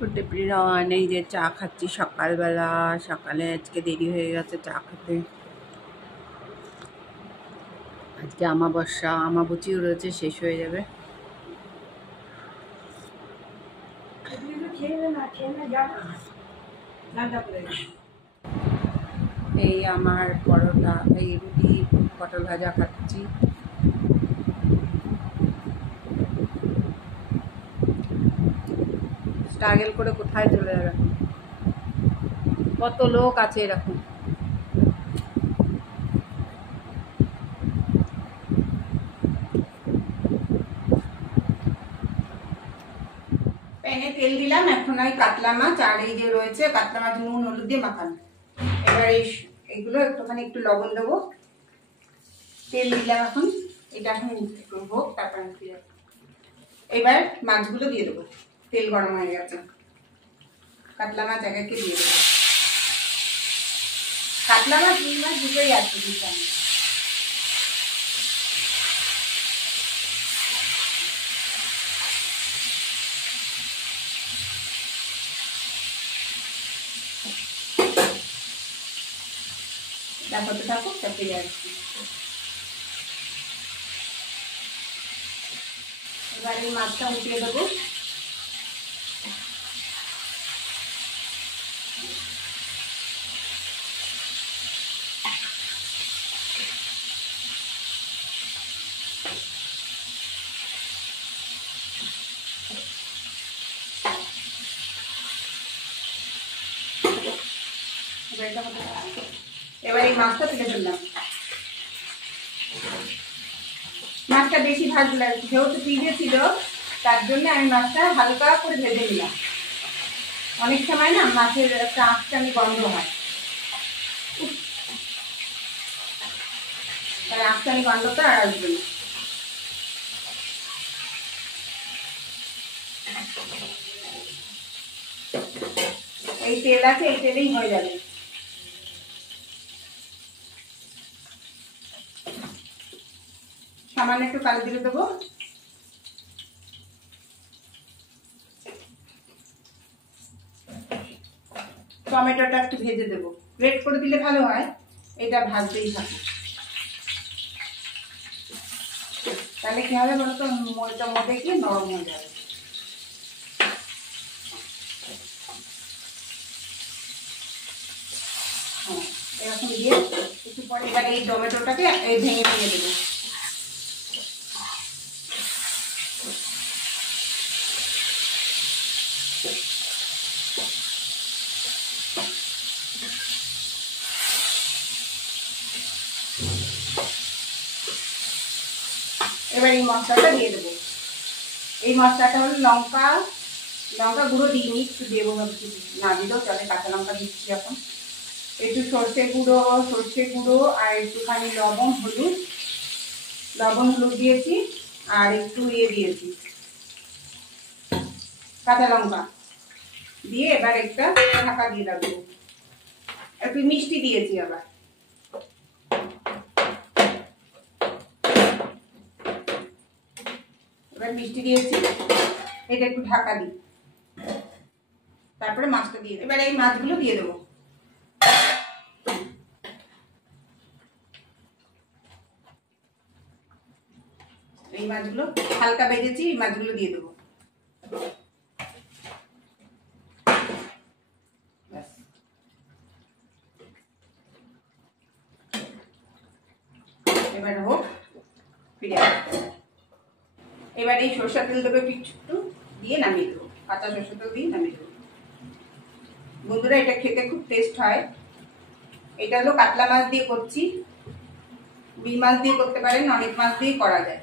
Good everyone, এই যে চা খাচ্ছি সকালবেলা। সকালে আজকে দেরি হয়ে গেছে চা খেতে। আজকে আমাবস্যা, আমাবুচিও রয়েছে, শেষ হয়ে যাবে। এই আমার পরোটা, এই রুটি, পটল ভাজা খাচ্ছি। স্ট্রাগল করে কোথায় চলে যাবে, কত লোক আছে এরকম। প্যানে তেল দিলাম, এখন ওই কাতলা মাছ আর এই যে রয়েছে কাতলা মাছ নুন হলুদ দিয়ে মাখানো। এবার এইগুলো একটুখানি একটু লবণ দেবো। তেল দিলাম এখন, এটা এখন একটু হোক, তারপর এবার মাছগুলো দিয়ে দেবো। তেল গরম হয়ে গেছে, কাতলা মাছ এক একে দিয়ে দেবো। কাতলা মাছ রুই মাছ দুটোই আছে দিতাম। দেখাতে থাকুক, তারপরে আসছি। এবার এই মাছটা উঠিয়ে দেবো। এবার এই মাছটা তুলে ফেললাম। মাছটা বেশি ভাজলে, যেহেতু ফ্রিজে ছিল তার জন্য আমি মাছটা হালকা করে ভেজে নিলাম। অনেক সময় না মাছের একটা আঁচটানি গন্ধ হয়, তাই আঁচটানি গন্ধটা আর আসবে না। এই তেল আছে, এই তেলেই হয়ে যাবে। সামান্য একটু কালো জিরে দেবো। টমেটোটা একটু ভেজে দেবো, গ্রেট করে দিলে ভালো হয়, এটা ভাজতেই থাকে। তাহলে কি হবে বলতো, মরিচটা মধ্যে গিয়ে নরম হয়ে যাবে। হ্যাঁ, এরকম দিয়ে একটু পরে এবার এই টমেটোটাকে ভেঙে ভেঙে দেবো। এবার এই মশলাটা দিয়ে দেবো। এই মশলাটা হলো লঙ্কা গুঁড়ো দিইনি, একটু দেবো ভাবছি, না দিলেও চলে, কাঁচা লঙ্কা দিচ্ছি এখন। একটু সর্ষে গুঁড়ো আর একটুখানি লবণ হলুদ দিয়েছি, আর একটু দিয়েছি কাঁচা লঙ্কা দিয়ে এবার একটা ঢাকা দিয়ে রাখবো। একটু মিষ্টি দিয়েছি, আবার এবার মিষ্টি দিয়েছি, এটা একটু ঢাকা দিই, তারপরে মাছটা দিয়ে দেবো। এবার এই মাছগুলো দিয়ে দেবো। এই মাছগুলো হালকা ভেজেছি, এই মাছগুলো দিয়ে দেবো। এবার হোক, ফিরে আসবো। এবার এই সরষের তেল দেবো একটু, দিয়ে নামিয়ে দেবো। কাঁচা সরষের তেল দিয়ে নামিয়ে দেবো। বন্ধুরা, এটা খেতে খুব টেস্ট হয়। এটা হলো কাতলা মাছ দিয়ে করছি, রুই মাছ দিয়ে করতে পারেন, অনেক মাছ দিয়ে করা যায়।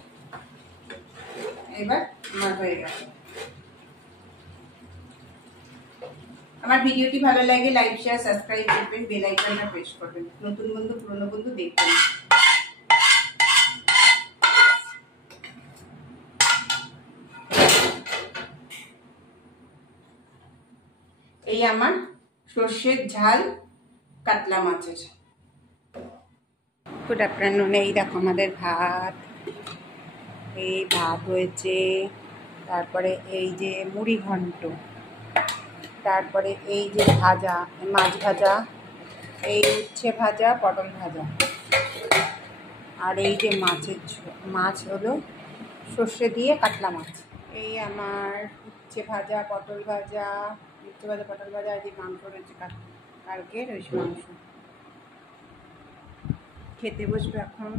এবার আমার হয়ে গেছে। আমার ভিডিওটি ভালো লাগে লাইক শেয়ার সাবস্ক্রাইব করবেন, বেল আইকনটা প্রেস করবেন। নতুন বন্ধু পুরনো বন্ধু দেখবেন। এই আমার সর্ষের ঝাল কাতলা মাছের। Good afternoon. এই দেখো আমাদের ভাত, এই ভাত হয়েছে, তারপরে এই যে মুড়ি ঘন্ট, তারপরে এই যে ভাজা, মাছ ভাজা, এই উচ্ছে ভাজা, পটল ভাজা, আর এই যে মাছ হলো সর্ষে দিয়ে কাতলা মাছ। এই আমার উচ্ছে ভাজা, পটল ভাজা, পটল ভাজা, আর যে মাংস রয়েছে কালকের ওই মাংস। খেতে বসবে এখন।